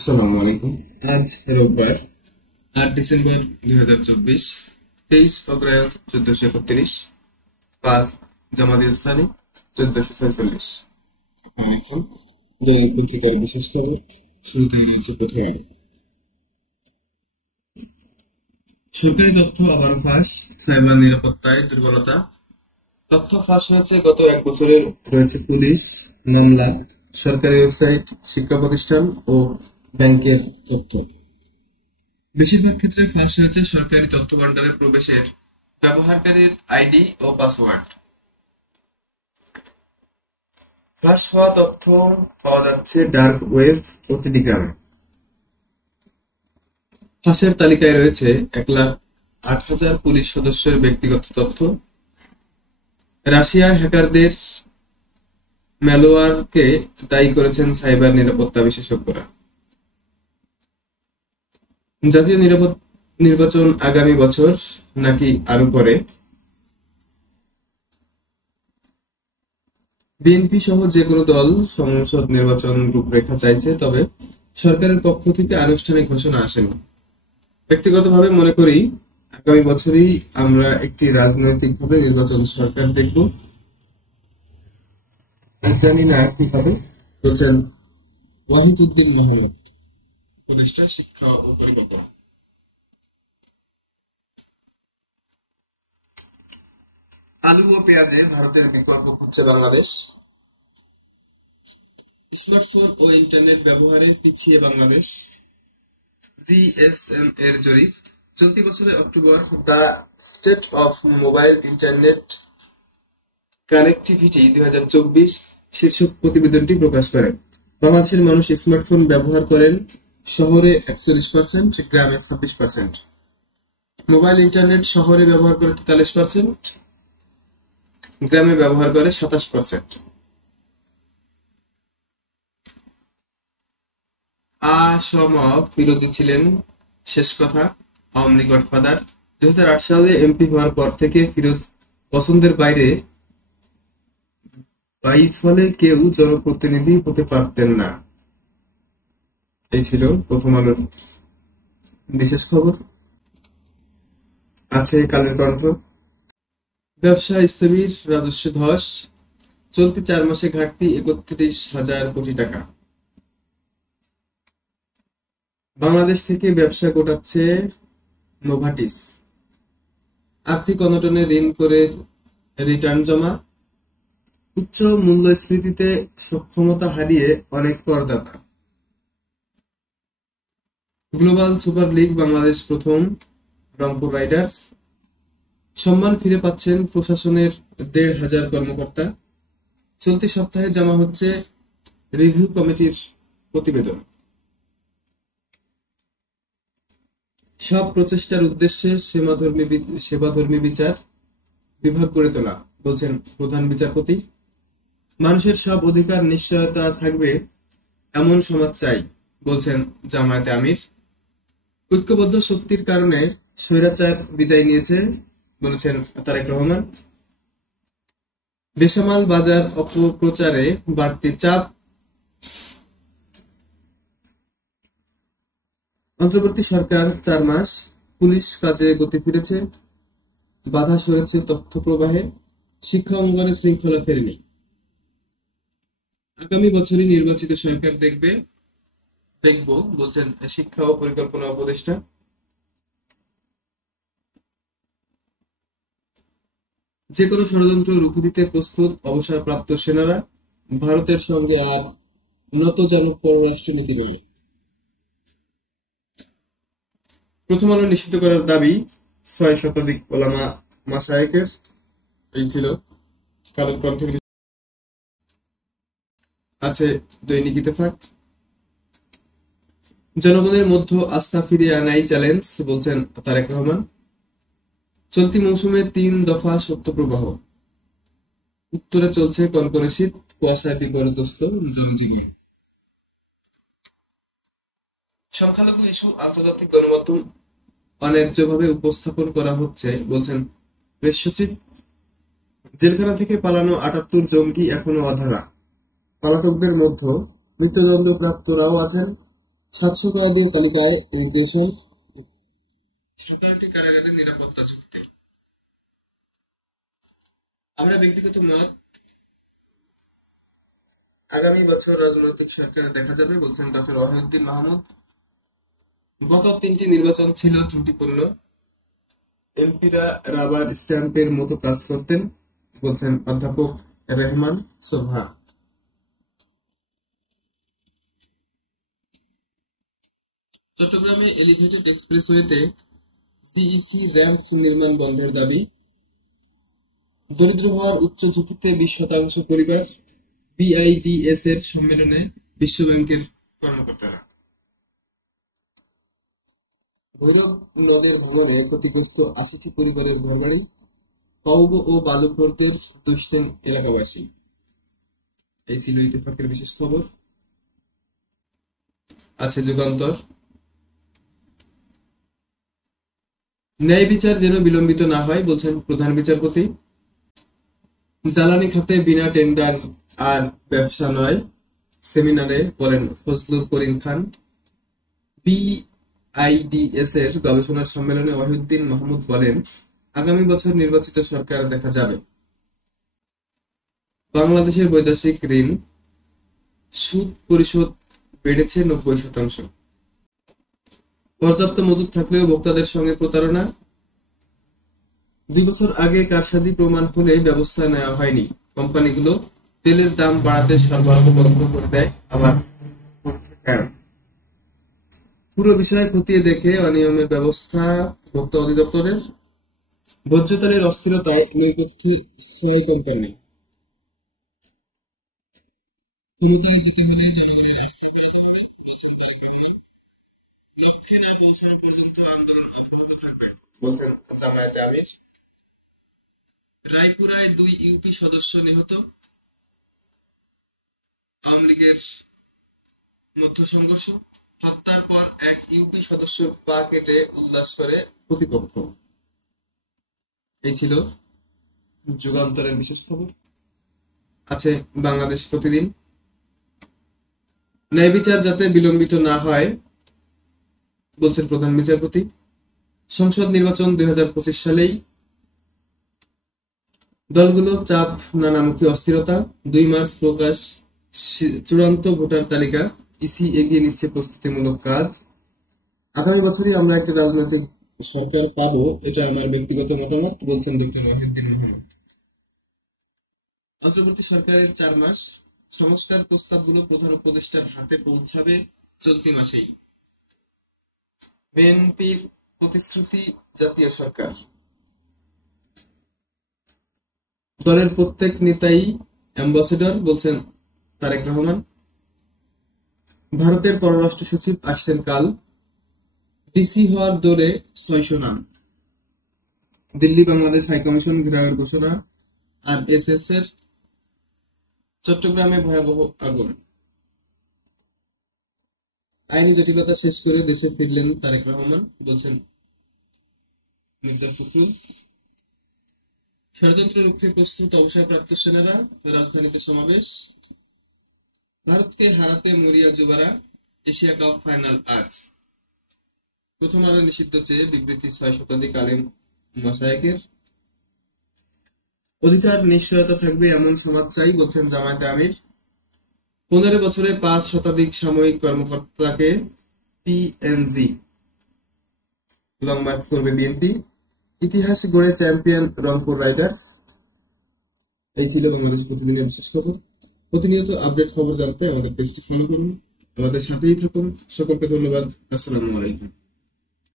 আসসালামু আলাইকুম। আজ রোববার 8 ডিসেম্বর 2024, 23 ফেব্রুয়ারি 1431, 5 জামাদিউসানি 1446। দৈনিক পত্রিকার বিশেষ খবর। শুরুতেই রয়েছে প্রথম আলো। সরকারি তথ্য আবারও ফাঁস, সাইবার নিরাপত্তায় দুর্বলতা। তথ্য ফাঁস হয়েছে গত 1 বছরের। রয়েছে পুলিশ, মামলা, সরকারি ওয়েবসাইট, শিক্ষা প্রতিষ্ঠান ও ব্যাংকের তথ্য। বেশিরভাগ ক্ষেত্রে ফাঁস হয়েছে সরকারি তথ্য ভান্ডারে প্রবেশের ব্যবহারকারীর আইডি ও পাসওয়ার্ড। ফাঁস হওয়া তথ্য পাওয়া যাচ্ছে ডার্ক ওয়েব ও টেলিগ্রামে। ফাঁসের তালিকায় রয়েছে 1,08,000 পুলিশ সদস্যের ব্যক্তিগত তথ্য। রাশিয়া হ্যাকারদের ম্যালওয়্যারকে দায়ী করেছেন সাইবার নিরাপত্তা বিশেষজ্ঞরা। জাতীয় নির্বাচন আগামী বছর নাকি আরো পরে? বিএনপি সহ যে কোনো দল সংসদ নির্বাচন রূপরেখা চাইছে, তবে সরকারের পক্ষ থেকে আনুষ্ঠানিক ঘোষণা আসেনি। ব্যক্তিগতভাবে মনে করি আগামী বছরই আমরা একটি রাজনৈতিকভাবে নির্বাচন সরকার দেখব। জানি না কি হবে, বলছেন ওয়াহিদউদ্দিন মাহমুদ, উপদেষ্টা শিক্ষা ও পরিকল্পনা। আলু ও পেঁয়াজে ভারতের বিকল্প খুঁজছে বাংলাদেশ। স্মার্টফোন ও ইন্টারনেট ব্যবহারে পিছিয়ে বাংলাদেশ। জিএসএম এর জরিপ, চলতি বছরের October the state of mobile internet connectivity 2024 শীর্ষক প্রতিবেদনটি প্রকাশ করে। বাংলাদেশের মানুষ স্মার্টফোন ব্যবহার করেন শহরে 41%, গ্রামে 26%। মোবাইল ইন্টারনেট শহরে ব্যবহার করে 43%, গ্রামে ব্যবহার করে 27%। আ.স.ম. ফিরোজী ছিলেন শেষ কথা, আওয়ামী লীগ গডফাদার। 2008 সালে এমপি হওয়ার পর থেকে ফিরোজ পছন্দের বাইরে, ফলে কেউ জনপ্রতিনিধি হতে পারতেন না। এই ছিল প্রথম আলোর বিশেষ খবর। আছে কালের কণ্ঠ। ব্যবসা স্থবির, রাজস্ব ধস, চলতি 4 মাসে ঘাটতি 31,000 কোটি টাকা। বাংলাদেশ থেকে ব্যবসা গোটাচ্ছে নোভাটিস। আর্থিক অনটনে ঋণ করে রিটার্ন জমা। উচ্চ মূল্যস্ফীতিতে সক্ষমতা হারিয়ে অনেক করদাতা। গ্লোবাল সুপার লিগ বাংলাদেশ প্রথম, রংপুর রাইডার্স। সম্মান ফিরে পাচ্ছেন প্রশাসনের 1,500 কর্মকর্তা। চলতি সপ্তাহে জমা হচ্ছে রিভিউ কমিটির প্রতিবেদন। সব প্রচেষ্টার উদ্দেশ্যে সেবাধর্মী বিচার বিভাগ গড়ে তোলা, বলছেন প্রধান বিচারপতি। মানুষের সব অধিকার নিশ্চয়তা থাকবে এমন সমাজ চাই, বলছেন জামায়াতে আমির। ঐক্যবদ্ধ শক্তির কারণে স্বৈরাচার বিদায় নিয়েছে, বলেছেন তারেক রহমান। বেসামাল বাজার অপপ্রচারে বাড়তি চাপ। অন্তর্বর্তী সরকার 4 মাস, পুলিশ কাজে গতি ফিরেছে, বাধা সরেছে তথ্য প্রবাহে, শিক্ষা অঙ্গনে শৃঙ্খলা ফেরেনি। আগামী বছরই নির্বাচিত সরকার দেখব, বলছেন শিক্ষা ও পরিকল্পনা উপদেষ্টা। যে কোনো ষড়যন্ত্র রুখে দিতে প্রস্তুত অবসরপ্রাপ্ত সেনারা। ভারতের সঙ্গে আর নতজানু পররাষ্ট্রনীতি রইল। প্রথম আলো নিষিদ্ধ করার দাবি 6 শতাধিক ওলামা মাশায়েখের। এই ছিল কালের কণ্ঠের। আছে দৈনিক ইত্তেফাক। জনগণের মধ্যে আস্থা ফিরিয়ে আনাই চ্যালেঞ্জ, বলছেন তারেক রহমান। চলতি মৌসুমে 3 দফা শৈত্যপ্রবাহ। উত্তরে চলছে কনকনে শীত, কুয়াশায় বিপর্যস্ত জনজীবন। সংখ্যালঘু ইস্যু আন্তর্জাতিক গণমাধ্যম অন্যায্যভাবে উপস্থাপন করা হচ্ছে, বলছেন প্রেস সচিব। জেলখানা থেকে পালানো 78 জঙ্গি এখনো অধরা। পলাতকদের মধ্যে মৃত্যুদণ্ডপ্রাপ্তরাও আছেন। 700 কয়েদির তালিকায় ইমিগ্রেশন। 17টি কারাগারের নিরাপত্তা চুক্তি। আমরা ব্যক্তিগত মত, আগামী বছর রাজনৈতিক সরকার দেখা যাবে, বলছেন ডক্টর ওয়াহিউদ্দিন মাহমুদ। গত 3টি নির্বাচন ছিল ত্রুটিপূর্ণ, এমপিরা রাবার স্ট্যাম্পের মতো কাজ করতেন, বলছেন অধ্যাপক রেহমান সোবহান। চট্টগ্রামে এলিভেটেড এক্সপ্রেসওয়েতে জিইসি র্যাম্প নির্মাণ বন্ধের দাবি। দরিদ্র হওয়ার উচ্চ ঝুঁকিতে 20% পরিবার। বিআইডিএস এর সম্মেলনে বিশ্বব্যাংকের কর্মকর্তারা। ভৈরব নদের ভাঙনে ক্ষতিগ্রস্ত 80টি পরিবারের ঘরবাড়ি। পাউবো ও বালুখোরদের দুষছেন এলাকাবাসী। এই ছিল ইত্তেফাকের বিশেষ খবর। আছে যুগান্তর। ন্যায় বিচার যেন বিলম্বিত না হয়, বলছেন প্রধান বিচারপতি। জ্বালানি খাতে বিনা টেন্ডার আর ব্যবসা নয়, সেমিনারে বলেন ফজলুল করিম খান। বিআইডিএস এর গবেষণা সম্মেলনে ওয়াহিউদ্দিন মাহমুদ বলেন, আগামী বছর নির্বাচিত সরকার দেখা যাবে। বাংলাদেশের বৈদেশিক ঋণ সুদ পরিশোধ বেড়েছে 90%। পর্যাপ্ত মজুদ থাকলেও ভোক্তাদের সঙ্গে প্রতারণা। 2 বছর আগে কারসাজি প্রমাণ হলে ব্যবস্থা নেওয়া হয়নি। কোম্পানিগুলো তেলের দাম বাড়াতে সরবরাহ বন্ধ করে দেয়, আবার পুরো বিষয় খতিয়ে দেখে অনিয়মের ব্যবস্থা ভোক্তা অধিদপ্তরের। ভোজ্য তেলের অস্থিরতায় নৈপথ্যে 6 কোম্পানি। ক্ষমতায় যেতে হলে জনগণের আস্থা ফেরাতে হবে, বলছেন তারেক রহমান। লক্ষ্যে না পৌঁছানো পর্যন্ত আন্দোলন অব্যাহত থাকবে, বলছেন জামায়াতে আমির। রায়পুরায় 2 ইউপি সদস্য নিহত। আওয়ামী লীগের মধ্যে সংঘর্ষ। হত্যার পর এক ইউপি সদস্য পা কেটে উল্লাস করে প্রতিপক্ষ। এই ছিল যুগান্তরের বিশেষ খবর। আছে বাংলাদেশ প্রতিদিন। ন্যায় বিচার যাতে বিলম্বিত না হয়, বলছেন প্রধান বিচারপতি। সংসদ নির্বাচন 2025 সালেই। দলগুলো চাপ, নানামুখী অস্থিরতা। 2 মার্চ প্রকাশ চূড়ান্ত ভোটার তালিকা। ইসি এগিয়ে নিচ্ছে প্রস্তুতিমূলক কাজ। আগামী বছরই আমরা একটা রাজনৈতিক সরকার পাবো, এটা আমার ব্যক্তিগত মতামত, বলছেন ডক্টর ওয়াহিউদ্দিন মাহমুদ। অন্তর্বর্তী সরকারের 4 মাস। সংস্কার প্রস্তাবগুলো প্রধান উপদেষ্টার হাতে পৌঁছাবে চলতি মাসেই। বিএনপির প্রতিশ্রুতি জাতীয় সরকার। দলের প্রত্যেক নেতাই অ্যাম্বাসেডর, বলছেন তারেক রহমান। ভারতের পররাষ্ট্র সচিব আসছেন কাল। ডিসি হওয়ার দৌড়ে 600 নাম। দিল্লি বাংলাদেশ হাইকমিশন ঘেরাওয়ের ঘোষণা। আর এসএস এর চট্টগ্রামে ভয়াবহ আগুন। আইনি জটিলতা শেষ করে দেশে ফিরলেন তারেক রহমান, বলছেন মির্জা ফখরুল। ষড়যন্ত্র রুখতে প্রস্তুত অবসরপ্রাপ্ত সেনারা। রাজধানীতে সমাবেশ। ভারতকে হারাতে মরিয়া যুবারা। এশিয়া কাপ ফাইনাল আজ। প্রথম আলো নিষিদ্ধ চেয়ে বিবৃতি 6 শতাধিক আলেম মাশায়েখের। অধিকার নিশ্চয়তা থাকবে এমন সমাজ চাই, বলছেন জামায়াতে আমির। 15 বছরে 5 শতাধিক সাময়িক কর্মকর্তাকে পিএনজি। লং মার্চ করবে বিএনপি। ইতিহাস গড়ে চ্যাম্পিয়ন রংপুর রাইডার্স। এই ছিল বাংলাদেশ প্রতিদিনের বিশেষ খবর। প্রতিনিয়ত আপডেট খবর জানতে আমাদের পেজটি ফলো করুন, আমাদের সাথেই থাকুন। সকলকে ধন্যবাদ। আসসালামু আলাইকুম।